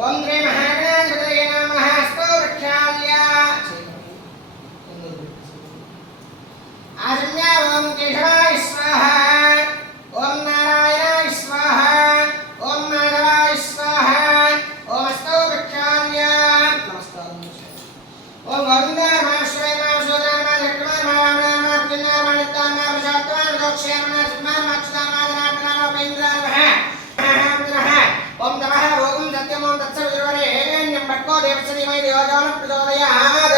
ओम श्री महागणाधिपतये नमः स्तो वृक्षाल्य आजन्या ओम केशवाय स्वाहा ओम नारायणाय स्वाहा ओम माधवाय स्वाहा ओम स्तो वृक्षाल्य नमस्कार ओम गोविंदाय नमः शिवाय नमः शोधनाय नमः धर्माय नमः नमः पुण्याय नमः नित्याय नमः प्रसादाय नमः दोक्षाय नमः सुमाय नमः अक्षताय नमः जनार्दनाय नमः पेन्द्राय नमः ओम नमः ओम सत्यम ओम तत्सवितुर्वरेण्यं भर्गो देवस्य धीमहि धियो यो नः प्रचोदयात्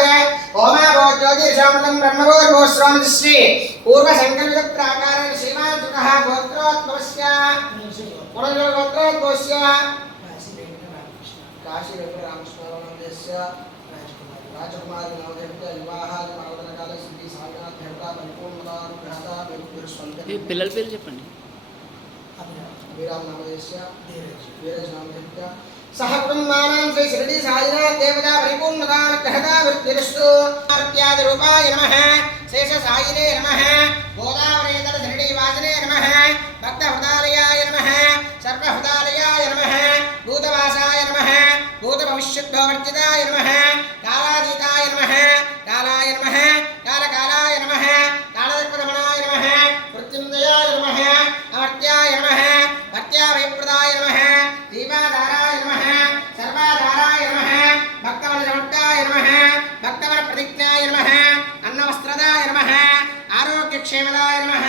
ओम ज्योतिषामृतं ब्रह्मभूर्भुवस्सुवं पूर्व संकल्पित प्राकारेण श्रीमान् सुतः गोत्रोद्भवस्य गोत्रोद्भवस्य काशी वेंकटरामस्वामिदेवस्य राजकुमारी नवोदयस्य विवाहादिमावदनकाले सिद्धि साधनात् देवता परिपूर्णतानुग्रहता विरुद्धस्पन्दे పిల్లల పేరు చెప్పండి. वीराम नामदेस्य वीरज नामदेस्य सह कुटुंबानां श्री शिरडी साईनाथ देवता परिपूर्णतानुग्रहता विरुद्धस्तु आर्त्यादि रूपाय नमः शेष साईने नमः गोदावरीतल शिरडी वासिने नमः भक्त हृदालयाय नमः सर्व हृदालयाय नमः भूतवासाय नमः भूत भविष्यद्भवर्जिताय नमः कालातीताय नमः कालाय नमः कालकालाय नमः कालदर्पणमणाय नमः मृत्युञ्जयाय नमः अमर्त्याय नमः भक्त्याभयप्रदाय नमः दीपाधाराय नमः सर्वाधाराय नमः भक्तवरसमर्थाय नमः भक्तवरप्रतिज्ञाय नमः अन्नवस्त्रदाय नमः आरोग्यक्षेमदाय नमः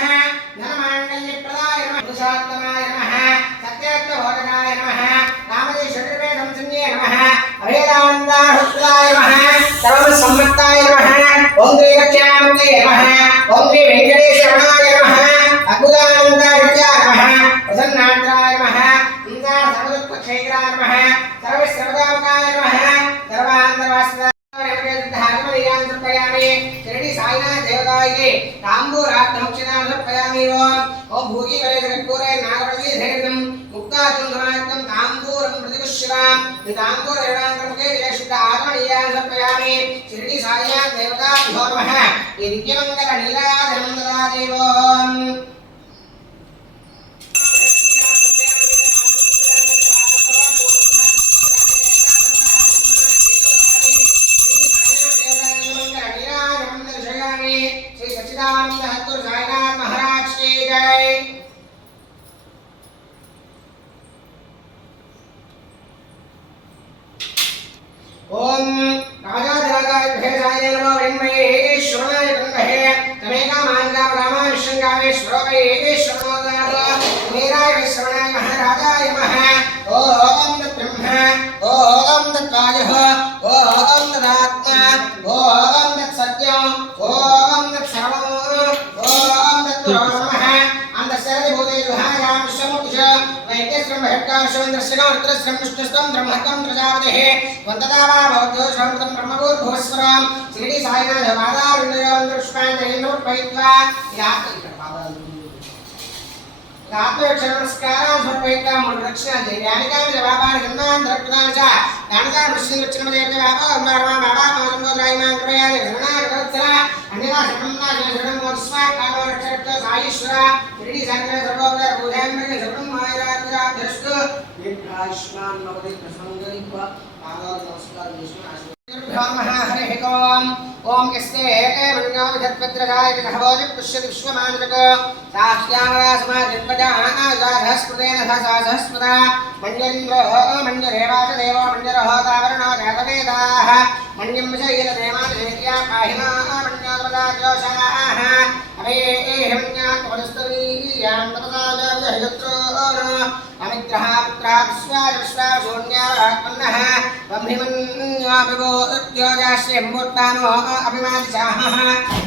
धनमाण्डल्यप्रदाय नमः पुरुषोत्तमाय नमः सत्यात्मबोधकाय नमः रामदेशवेदंसन्ये नमः अभेदानन्दाहुत्राय नमः सर्वसम्मताय नमः ओम श्री लक्ष्मीनाथाय नमः ओम श्री वेंकटेश्वराय नमः अद्भुतानन्दाय नमः प्रसन्नात्राय नमः इंद्राय सर्वदुःखक्षयकराय नमः सर्वश्रवदामकाय नमः सर्वान्तरवासनाय शिरडी साईनाथ देवताये तांबूरात्मक्षदान समर्पयामि ओम भूगी वरेशकर्पूरे नागवल्ली धैर्यं मुक्ताचं समायुक्तं तांबूरं प्रतिपुष्यतां तांबूरणान्तरमुखे विलक्षित आगमनीयान् समर्पयामि शिरडी साईनाथ देवताभ्यो नमः ये दिव्यमङ्गल नीलाधनं ददादेव श्री सच्चिदानंद हतुर साईनाथ महाराज की जय। ओम राजाधिराजाय भेषाय नमो वेण्मये ईश्वराय ब्रह्महे तमेका मानगा रामाविष्णुगामेश्वरो ईश्वरोदार मेराय विश्वनाय महाराजाय नमः ओम तत्ब्रह्म ओम तत्वायः ओम तदात्मा ओम तत्सत्यं ओम तत्सर्वं ओम तत्तुर्नमः अंतस्सर्वे भूतेषु हायां विश्वमुख्य वैद्यश्रम भट्टाश्वेन्द्रश्रम विष्णुस्तं ब्रह्मकं प्रजापतिः वन्ददावा भवत्यो श्रमतं ब्रह्मभूर्भुवस्वरं शिरडी साईनाथ मादारुण्यपुष्पाञ्जलिर्पयित्वा आत्मरक्षणमस्कारान् समर्पयित्वा मूलरक्षणां ज्ञानिकान् जवापान् गन्धान् च ज्ञानिकान् वृष्टिरक्षणमदेवते बाबामासंगोद्रायिमां कृपयानि शरणागतवत्सला अन्यथा शरणं मोदस्मात् कामरक्षरक्ष साईश्वरा शिरडी साईनाथ सर्वोपकार पूजयामि सर्वं मायाराजराभ्यस्तु दीर्घायुष्मान् भवति प्रसङ्गयित्वा पादान् नमस्कार विष्णु हरिः ओम् ओम यस्ते एवञ्जोविधत्वद्रजाय सहभोजि पश्यति विश्वमानजक साक्ष्यामरासमाजन्मजास्मृतेन सहस्मृता मण्यलिन्द्रो मण्यरेवाच देवो मण्यरहो तावरणो जातवेदाः मण्यं विषयीलदेवानशेत्या पाहिना मण्योदपदाजोषाः अभेः मण्यात्मपदस्तवीयां तपसाजार्यहितत्रो अमित्रः पुत्रः विश्वाशून्यात्मन्नः ब्रह्मिमन्यापिबो उद्योजाश्रेम्बूर्तानो अभिमानिशाः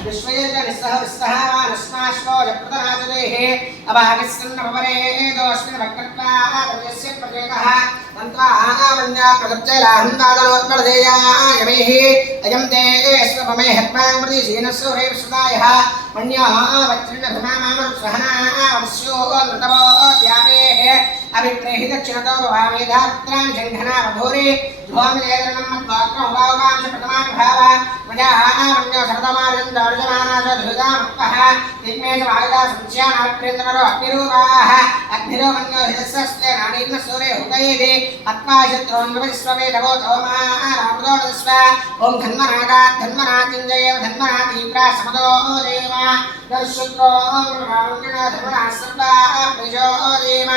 विश्वयेज निस्सह विस्सहावानस्माश्वो जप्रतनाचदेः अभागिस्सन्नपरेदोऽस्मिन् भक्तत्वादस्य प्रचेतः तन्त्वा आमन्यात्मदच्चैलाहन्तादनोत्पलदेयायमेः अयं ते स्वपमे हत्वां प्रति श्रीनस्सूरे विश्वदायः मन्या वच्चृण्यभृमामामरुत्सहना वस्यो नृतवो द्यापेः अभिप्रेहि दक्षिणतो भवामेधापुत्राणि शङ्खनावभूरि ध्वोमिलेदरणं मद्वाक्रमभावकांश प्रथमानुभाव मजाहानामन्यो सरतमार्जन्तोर्जमानासो धृतामुक्तः दिग्मेश वायुदा संस्यानाप्रेन्द्ररो अग्निरूपाः अग्निरोमन्यो हिरस्सस्ते नाडीर्न सूरे हुकयेदि अत्वाशत्रोन्वपतिस्ववेदवो सोमानामृतोदस्व ॐ धन्वनागात् धन्वनातिञ्जयेव धन्वना तीव्रा समदो देव नशुद्रो धन्वना सर्वा प्रजो देव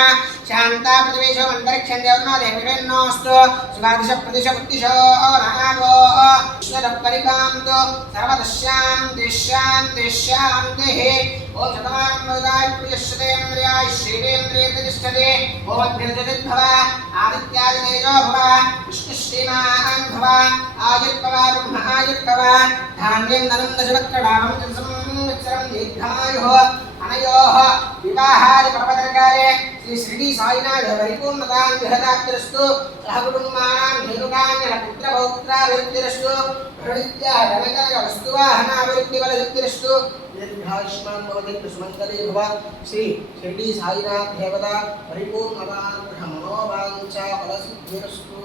शान्ता प्रतिवेशो अन्तरिक्षं देवनो देविर्नोऽस्तु सुभादिश प्रदिश बुद्धिशो नागो ईश्वरपरिकान्तो सर्वदस्यां दिश्यान्तिः ॐ शतमानमुदाय प्रियश्रुतेन्द्रियाय श्रीवेन्द्रियतिष्ठते ॐ अभ्यर्जतिर्भव आदित्यादितेजो भव विष्णुश्रीमान् भव आयुर्भव ब्रह्म आयुर्भव धान्यं धनं दशवक्त्रडामं संवत्सरं दीर्घायुः अनयोः विवाहाय पर्वतकाले श्री शिरडी साईनाथ परिपूर्णतां विहदाग्रस्तु सह कुटुम्बानां धेनुकान्यपुत्रपौत्राभिवृद्धिरस्तु प्रविद्या धनकरवस्तुवाहनाभिवृद्धिबलसिद्धिरस्तु दीर्घायुष्मान् भवति सुमङ्गले भव श्री शिरडी साईनाथ देवता परिपूर्णतां मनोवाञ्छा फलसिद्धिरस्तु।